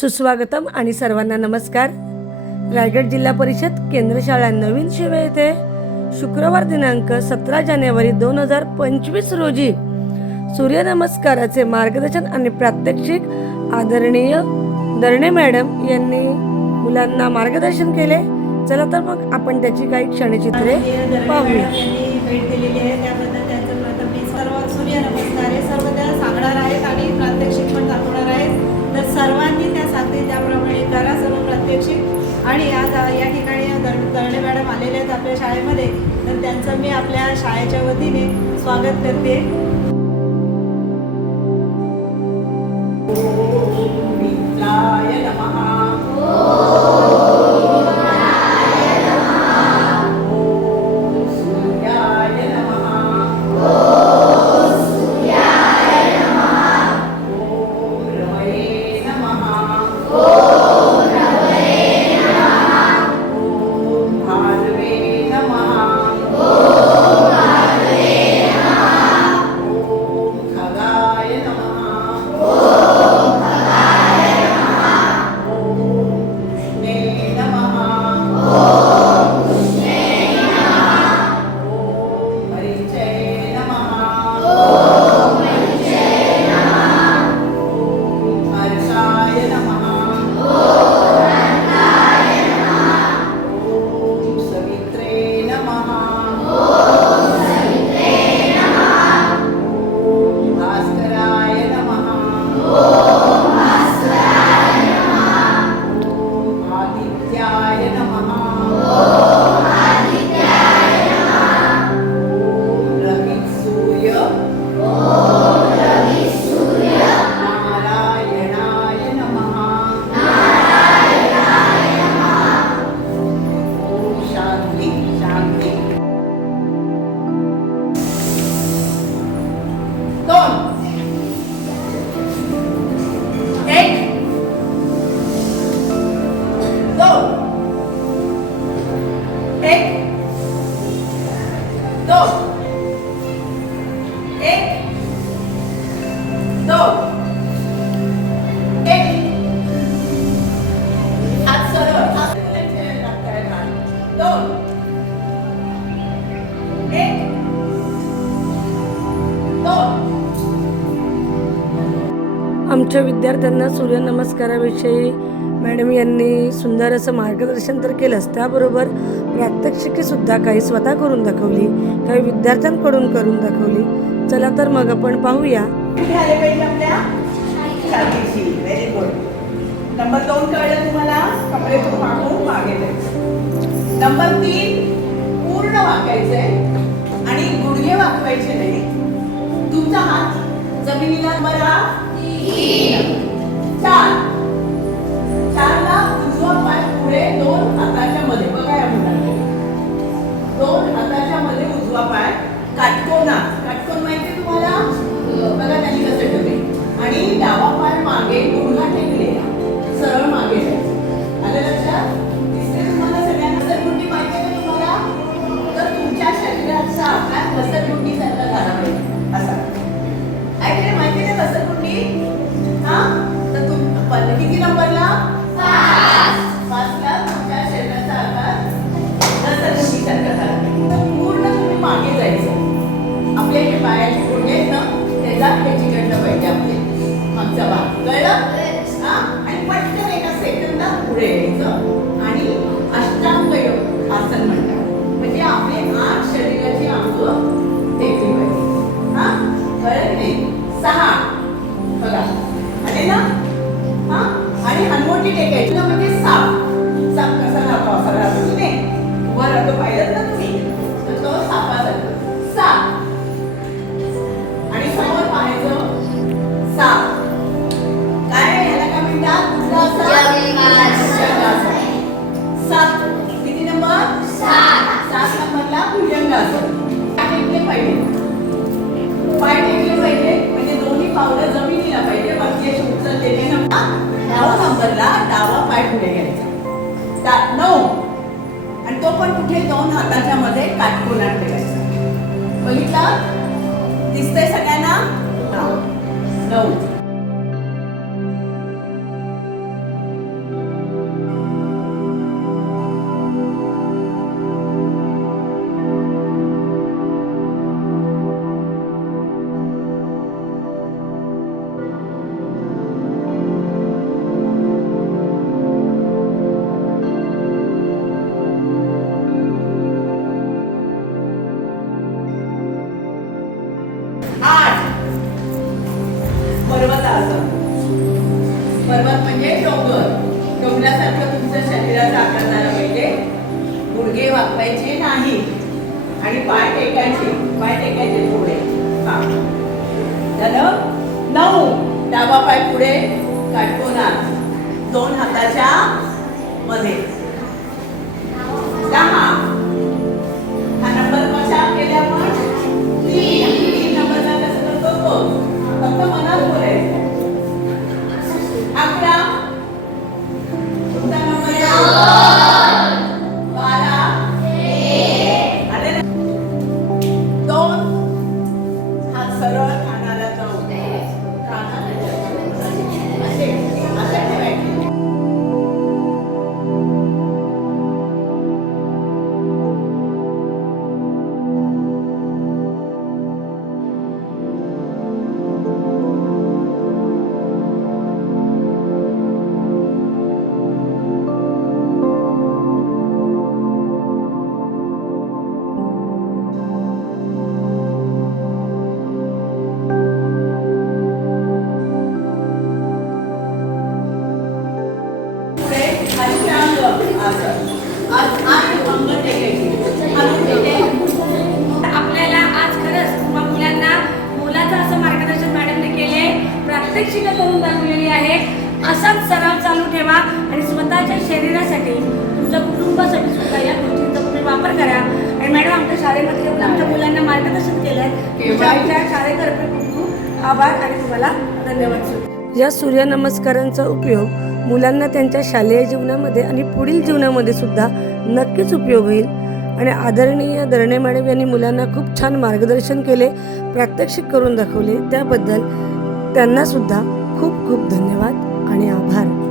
सुस्वागतम आणि सर्वांना नमस्कार. रायगड जिल्हा परिषद केंद्र शाळा नवीन शिवे येथे शुक्रवार दिनांक सतरा जानेवारी दोन हजार पंचवीस रोजी सूर्यनमस्काराचे मार्गदर्शन आणि प्रात्यक्षिक आदरणीय दरणे मॅडम यांनी मुलांना मार्गदर्शन केले. चला तर मग आपण त्याची काही क्षणचित्रे पाहूया. यांनी भेट दिलेली आहे. त्याबद्दल त्यांचं प्रथम मी सर्व सूर्यनमस्कार हे सर्व त्या सांगणार आहेत. आणि आज या ठिकाणी दरणे मॅडम आलेले आहेत आपल्या शाळेमध्ये. तर त्यांचं मी आपल्या शाळेच्या वतीने स्वागत करते. दोन एक दोन एक हात सरळ हात दोन आमच्या विद्यार्थ्यांना सूर्यनमस्काराविषयी मॅडम यांनी सुंदर असं मार्गदर्शन तर केलंच. त्याबरोबर प्रात्यक्षिकेसुद्धा काही स्वतः करून दाखवली काही विद्यार्थ्यांकडून करून दाखवली. चला तर मग आपण पाहूया. व्हेरी गुड नंबर दोन कळलं तुम्हाला? कपडे मागून मागे नंबर तीन पूर्ण वाकायचंय आणि गुडघे वाकवायचे नाही. तुमचा हात जमिनीला बरा चार. मध्ये उजवा पाय काटकोना मोठी टेकायची म्हणजे साप. साप कसा राहतो असा राहतो की नाही. वर राहतो पाहिलं ना वरला डावा पाय पुढे घ्यायचा. नऊ. आणि तो पण कुठे? दोन हाताच्या मध्ये काटकोलात ठेवायचा. बघितला? दिसतंय सगळ्यांना? नऊ. म्हणजे डोंगर. डोंगरासारखं तुमचं शरीराचा आकार झाला पाहिजे. गुडघे वाकवायचे नाही. आणि पाय टेकायचे. पाय टेकायचे पुढे हा. झालं? नऊ. डावा पाय पुढे. काटकोनात. दोन हाताच्या मध्ये. दहा. शाळेमध्ये येऊन आमच्या मुलांना मार्गदर्शन आमच्या शाळेतर्फे खूप खूप आभार आणि तुम्हाला धन्यवाद या सूर्यनमस्कारांचा उपयोग मुलांना त्यांच्या शालेय जीवनामध्ये आणि पुढील जीवनामध्ये सुद्धा नक्कीच उपयोग होईल. आणि आदरणीय दरणे मॅडम यांनी मुलांना खूप छान मार्गदर्शन केले प्रात्यक्षिक करून दाखवले. त्याबद्दल त्यांना सुद्धा खूप खूप धन्यवाद आणि आभार.